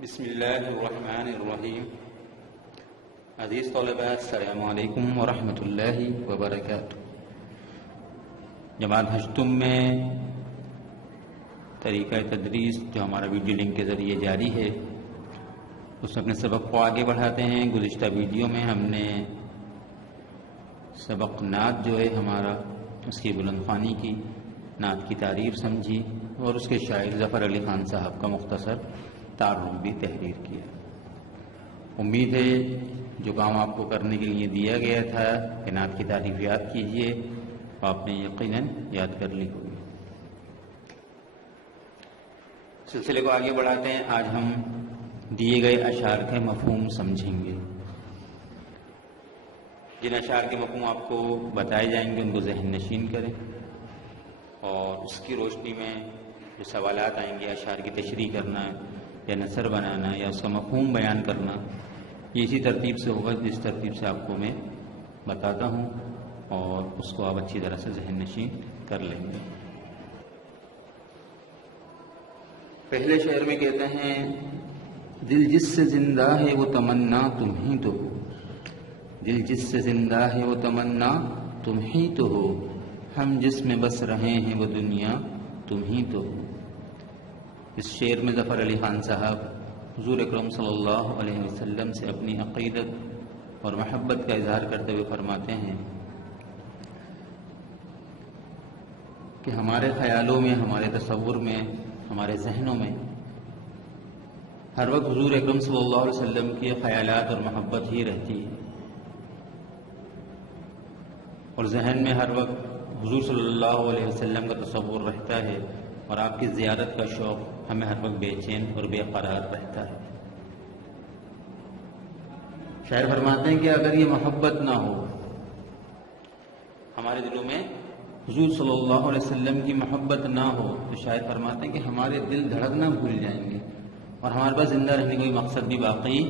بسم اللہ الرحمن الرحیم۔ عزیز طلباء، السلام علیکم ورحمۃ اللہ وبرکاتہ۔ جماعت ہشتم میں طریقہ تدریس جو ہمارا ویڈیو لنک کے ذریعے جاری ہے، اس میں اپنے سبق کو آگے بڑھاتے ہیں۔ گزشتہ ویڈیو میں ہم نے سبق نعت جو ہے ہمارا، اس کی بلند خوانی کی، نعت کی تعریف سمجھی اور اس کے شاعر ظفر علی خان صاحب کا مختصر تعارف بھی تحریر کیا۔ امید ہے جو کام آپ کو کرنے کے لیے دیا گیا تھا کہ نعت کی تعریف یاد کیجیے، آپ نے یقیناً یاد کر لی ہوگی۔ سلسلے کو آگے بڑھاتے ہیں۔ آج ہم دیے گئے اشعار کے مفہوم سمجھیں گے۔ جن اشعار کے مفہوم آپ کو بتائے جائیں گے ان کو ذہن نشین کریں، اور اس کی روشنی میں جو سوالات آئیں گے، اشعار کی تشریح کرنا یا نثر بنانا یا اس کا مفہوم بیان کرنا، یہ اسی ترتیب سے ہوگا جس ترتیب سے آپ کو میں بتاتا ہوں، اور اس کو آپ اچھی طرح سے ذہن نشین کر لیں گے۔ پہلے شعر میں کہتے ہیں، دل جس سے زندہ ہے وہ تمنا تم ہی تو ہو، دل جس سے زندہ ہے وہ تمنا تم ہی تو ہو، ہم جس میں بس رہے ہیں وہ دنیا تم ہی تو ہو۔ اس شعر میں ظفر علی خان صاحب حضور اکرم صلی اللہ علیہ وسلم سے اپنی عقیدت اور محبت کا اظہار کرتے ہوئے فرماتے ہیں کہ ہمارے خیالوں میں، ہمارے تصور میں، ہمارے ذہنوں میں ہر وقت حضور اکرم صلی اللہ علیہ وسلم کی خیالات اور محبت ہی رہتی ہے، اور ذہن میں ہر وقت حضور صلی اللہ علیہ وسلم کا تصور رہتا ہے، اور آپ کی زیارت کا شوق ہمیں ہر وقت بے چین اور بے قرار رہتا ہے۔ شاعر فرماتے ہیں کہ اگر یہ محبت نہ ہو ہمارے دلوں میں، حضور صلی اللہ علیہ وسلم کی محبت نہ ہو، تو شاعر فرماتے ہیں کہ ہمارے دل دھڑکنا بھول جائیں گے، اور ہمارے پاس زندہ رہنے کا کوئی مقصد بھی باقی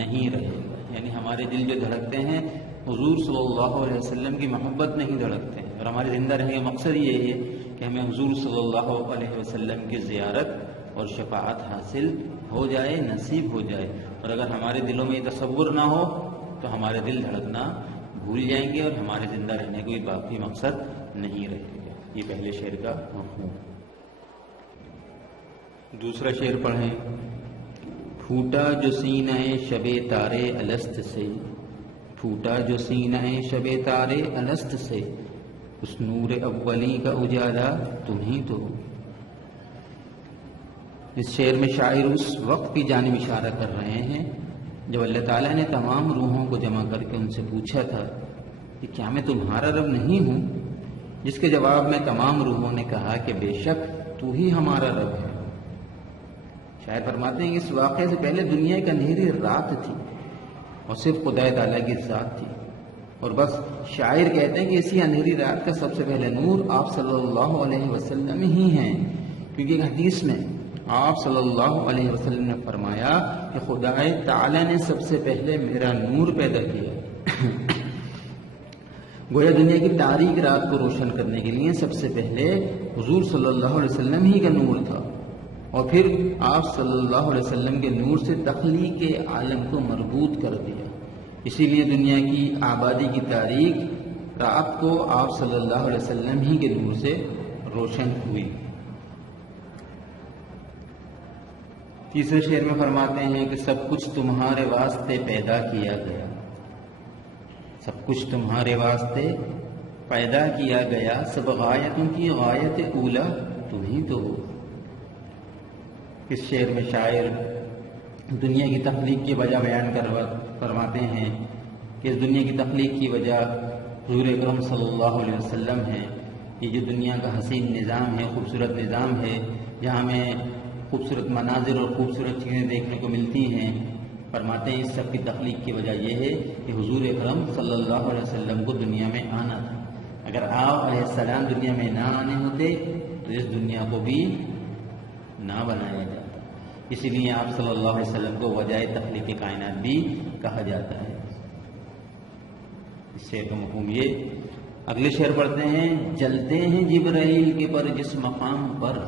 نہیں رہے گا۔ یعنی ہمارے دل جو دھڑکتے ہیں حضور صلی اللہ علیہ وسلم کی محبت نہیں دھڑکتے ہیں، اور ہمارے زندہ رہنے کا مقصد یہ ہے کہ ہمیں حضور صلی اللہ علیہ وسلم کی زیارت اور شفاعت حاصل ہو جائے، نصیب ہو جائے۔ اور اگر ہمارے دلوں میں یہ تصور نہ ہو تو ہمارے دل دھڑکنا بھول جائیں گے، اور ہمارے زندہ رہنے کا کوئی باقی مقصد نہیں رہے گا۔ یہ پہلے شعر کا مفہوم۔ دوسرا شعر پڑھیں۔ پھوٹا جو سینہ شب تارے الست سے، پھوٹا جو سینہ شب تارے الست سے، اس نور اولی کا اجالا تم ہی تو ہو۔ اس شعر میں شاعر اس وقت کی جانب اشارہ کر رہے ہیں جب اللہ تعالیٰ نے تمام روحوں کو جمع کر کے ان سے پوچھا تھا کہ کیا میں تمہارا رب نہیں ہوں، جس کے جواب میں تمام روحوں نے کہا کہ بے شک تو ہی ہمارا رب ہے۔ شاعر فرماتے ہیں کہ اس واقعے سے پہلے دنیا ایک اندھیری رات تھی اور صرف خدا تعالیٰ کی ذات تھی، اور بس شاعر کہتے ہیں کہ اسی اندھیری رات کا سب سے پہلے نور آپ صلی اللہ علیہ وسلم ہی ہیں، کیونکہ ایک حدیث میں آپ صلی اللہ علیہ وسلم نے فرمایا کہ خدا تعالیٰ نے سب سے پہلے میرا نور پیدا کیا۔ گویا دنیا کی تاریک رات کو روشن کرنے کے لیے سب سے پہلے حضور صلی اللہ علیہ وسلم ہی کا نور تھا، اور پھر آپ صلی اللہ علیہ وسلم کے نور سے تخلیق عالم کو مربوط کر دیا۔ اسی لیے دنیا کی آبادی کی تاریخ رات کو آپ صلی اللہ علیہ وسلم ہی کے نور سے روشن ہوئی۔ تیسرے شعر میں فرماتے ہیں کہ سب کچھ تمہارے واسطے پیدا کیا گیا، سب کچھ تمہارے واسطے پیدا کیا گیا، سب غایتوں کی غایت اولا تم ہی تو ہو۔ اس شعر میں شاعر دنیا کی تخلیق کی وجہ بیان کر فرماتے ہیں کہ اس دنیا کی تخلیق کی وجہ حضور اکرم صلی اللہ علیہ وسلم ہے۔ یہ جو دنیا کا حسین نظام ہے، خوبصورت نظام ہے، جہاں ہمیں خوبصورت مناظر اور خوبصورت چیزیں دیکھنے کو ملتی ہیں، فرماتے ہیں اس سب کی تخلیق کی وجہ یہ ہے کہ حضور اکرم صلی اللہ علیہ وسلم کو دنیا میں آنا تھا۔ اگر آپ علیہ السلام دنیا میں نہ آنے ہوتے تو اس دنیا کو بھی نہ بنایا جاتا۔ اسی لیے آپ صلی اللہ علیہ وسلم کو وجہ تخلیق کائنات بھی کہا جاتا ہے۔ اس شعر کا مفہوم یہ۔ اگلے شعر پڑھتے ہیں۔ جلتے ہیں جبرائیل کے پر جس مقام پر،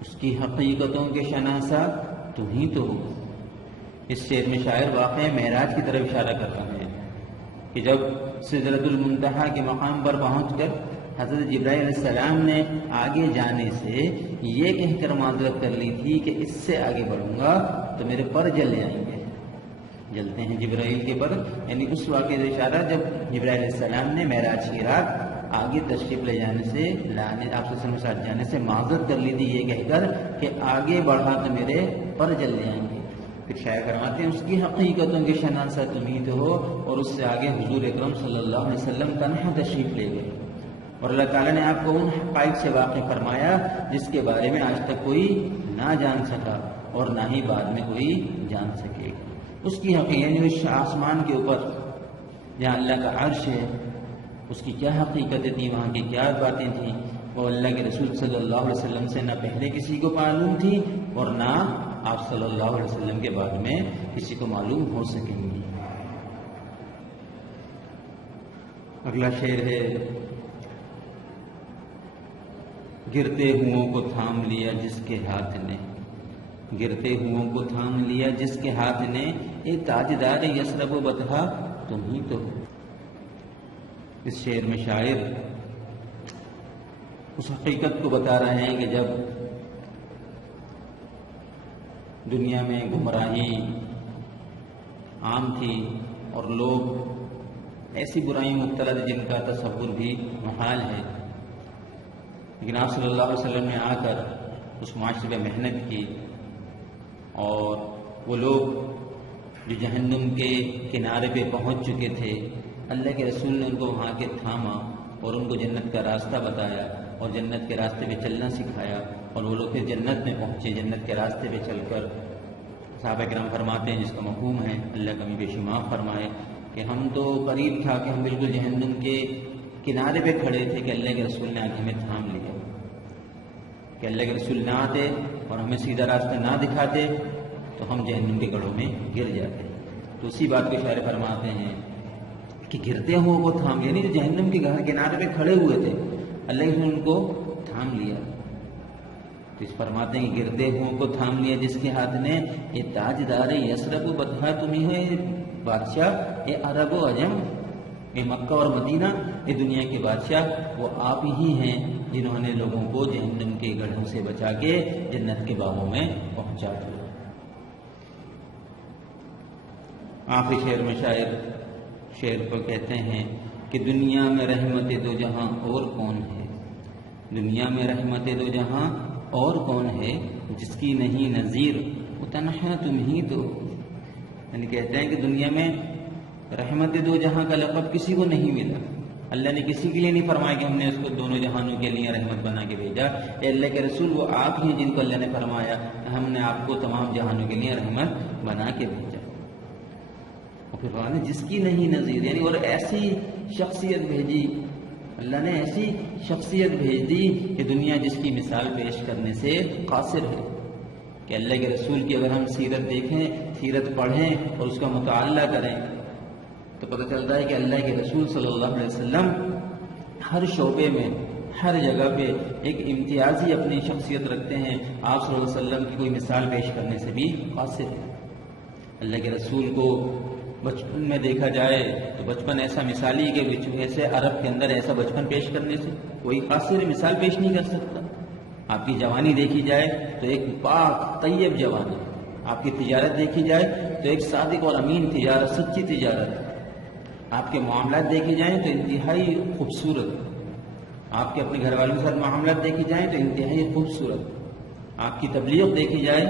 اس کی حقیقتوں کے شناسا تم ہی تو ہو۔ اس شعر میں شاعر واقع معراج کی طرف اشارہ کر رہے ہیں کہ جب سدرۃ المنتہا کے مقام پر پہنچ کر حضرت جبرائیل علیہ السلام نے آگے جانے سے یہ کہہ کر معذرت کر لی تھی کہ اس سے آگے بڑھوں گا تو میرے پر جل جائیں گے۔ جلتے ہیں جبرائیل کے پر، یعنی اس واقعے سے اشارہ جب جبرائیل علیہ السلام نے معراج کی رات آگے تشریف لے جانے سے آپ سے ساتھ جانے سے معذرت کر لی تھی یہ کہہ کر کہ آگے بڑھا تو میرے پر جل جائیں گے۔ پھر شاعر فرماتے ہیں اس کی حقیقتوں کے شناسہ تم ہی تو ہو، اور اس سے آگے حضور اکرم صلی اللہ علیہ وسلم تنہا تشریف لے گئے، اور اللہ تعالیٰ نے آپ کو ان حقائق سے واقف فرمایا جس کے بارے میں آج تک کوئی نہ جان سکا اور نہ ہی بعد میں کوئی جان سکے گا۔ اس کی حقیقت یعنی اس آسمان کے اوپر جہاں اللہ کا عرش ہے اس کی کیا حقیقتیں تھیں، وہاں کی کیا باتیں تھیں، وہ اللہ کے رسول صلی اللہ علیہ وسلم سے نہ پہلے کسی کو معلوم تھی اور نہ آپ صلی اللہ علیہ وسلم کے بعد میں کسی کو معلوم ہو سکیں گی۔ اگلا شعر ہے، گرتے ہوں کو تھام لیا جس کے ہاتھ نے، گرتے ہوں کو تھام لیا جس کے ہاتھ نے، اے تاجدار یثرب و بطحا تم ہی تو ہو۔ اس شعر میں شاعر اس حقیقت کو بتا رہے ہیں کہ جب دنیا میں گمراہی عام تھی اور لوگ ایسی برائیوں مبتلا تھے جن کا تصور بھی محال ہے، لیکن آپ صلی اللہ علیہ وسلم نے آ کر اس معاشرے پہ محنت کی، اور وہ لوگ جو جہنم کے کنارے پہ پہنچ چکے تھے اللہ کے رسول نے ان کو وہاں کے تھاما اور ان کو جنت کا راستہ بتایا اور جنت کے راستے پہ چلنا سکھایا، اور وہ لوگ پھر جنت میں پہنچے۔ جنت کے راستے پہ چل کر صحابہ کرام فرماتے ہیں جس کا مفہوم ہے اللہ کمی بیشی معاف فرمائے کہ ہم تو قریب تھا کہ ہم بالکل جہنم کے کنارے پہ کھڑے تھے کہ اللہ کے رسول نے آگے ہمیں تھام لیا، کہ اللہ کے رسول نہ آتے اور ہمیں سیدھا راستہ نہ دکھاتے تو ہم جہنم کے گڑھوں میں گر جاتے۔ تو اسی بات کو شاعر فرماتے ہیں کہ گرتے ہوں وہ تھام، یعنی جو جہنم کے کنارے پہ کھڑے ہوئے تھے اللہ نے ان کو تھام لیا۔ تو اس فرماتے ہیں کہ گرتے ہوں کو تھام لیا جس کے ہاتھ نے، یہ تاجدار یثرب و بطحا تم ہی ہو، بادشاہ اے عرب و عجم، اے مکہ اور مدینہ، اے دنیا کے بادشاہ وہ آپ ہی ہیں جنہوں نے لوگوں کو جہنم کے گڑھوں سے بچا کے جنت کے باغوں میں پہنچا دیا۔ آخری شعر میں شعر کو کہتے ہیں کہ دنیا میں رحمت دو جہاں اور کون ہے، دنیا میں رحمت دو جہاں اور کون ہے، جس کی نہیں نظیر وہ تنہا تم ہی تو، یعنی کہتے ہیں کہ دنیا میں رحمت دو جہاں کا لقب کسی کو نہیں ملا، اللہ نے کسی کے لیے نہیں فرمایا کہ ہم نے اس کو دونوں جہانوں کے لیے رحمت بنا کے بھیجا، اے اللہ کے رسول وہ آپ ہی جن کو اللہ نے فرمایا ہم نے آپ کو تمام جہانوں کے لیے رحمت بنا کے بھیجا۔ اور پھر فرمایا جس کی نہیں نظیر، یعنی اور ایسی شخصیت بھیجی، اللہ نے ایسی شخصیت بھیج دی کہ دنیا جس کی مثال پیش کرنے سے قاصر ہے، کہ اللہ کے رسول کی اگر ہم سیرت دیکھیں، سیرت پڑھیں اور اس کا مطالعہ کریں تو پتہ چلتا ہے کہ اللہ کے رسول صلی اللہ علیہ وسلم ہر شعبے میں ہر جگہ پہ ایک امتیازی اپنی شخصیت رکھتے ہیں، آپ صلی اللہ علیہ وسلم کی کوئی مثال پیش کرنے سے بھی قاصر ہے۔ اللہ کے رسول کو بچپن میں دیکھا جائے تو بچپن ایسا مثالی کہ ایسے عرب کے اندر ایسا بچپن پیش کرنے سے کوئی قاصر مثال پیش نہیں کر سکتا۔ آپ کی جوانی دیکھی جائے تو ایک پاک طیب جوانی، آپ کی تجارت دیکھی جائے تو ایک صادق اور امین تجارت، سچی تجارت، آپ کے معاملات دیکھے جائیں تو انتہائی خوبصورت، آپ کے اپنے گھر والوں کے ساتھ معاملات دیکھی جائیں تو انتہائی خوبصورت، آپ کی تبلیغ دیکھی جائے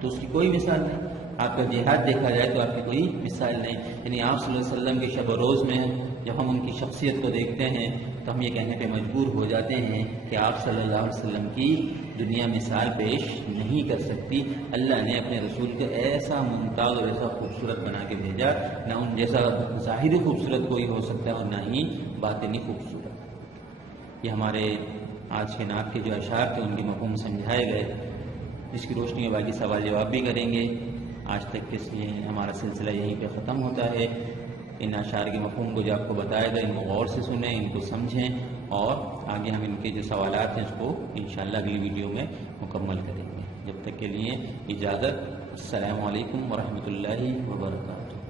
تو اس کی کوئی مثال نہیں، آپ کا جہاد دیکھا جائے تو آپ کی کوئی مثال نہیں۔ یعنی آپ صلی اللہ علیہ وسلم کے شب و روز میں جب ہم ان کی شخصیت کو دیکھتے ہیں تو ہم یہ کہنے پہ مجبور ہو جاتے ہیں کہ آپ صلی اللہ علیہ وسلم کی دنیا مثال پیش نہیں کر سکتی۔ اللہ نے اپنے رسول کو ایسا ممتاز اور ایسا خوبصورت بنا کے بھیجا، نہ ان جیسا ظاہری خوبصورت کوئی ہو سکتا ہے اور نہ ہی باطنی خوبصورت۔ یہ ہمارے آج کے نعت کے جو اشعار تھے ان کے مفہوم سمجھائے گئے، جس کی روشنی میں باقی سوال جواب بھی کریں گے۔ آج تک کے لیے ہمارا سلسلہ یہیں پہ ختم ہوتا ہے۔ ان اشعار کے مفہوم کو جو آپ کو بتایا گیا ان کو غور سے سنیں، ان کو سمجھیں، اور آگے ہم ان کے جو سوالات ہیں اس کو انشاءاللہ اگلی ویڈیو میں مکمل کریں گے۔ جب تک کے لیے اجازت. السلام علیکم ورحمۃ اللہ وبرکاتہ.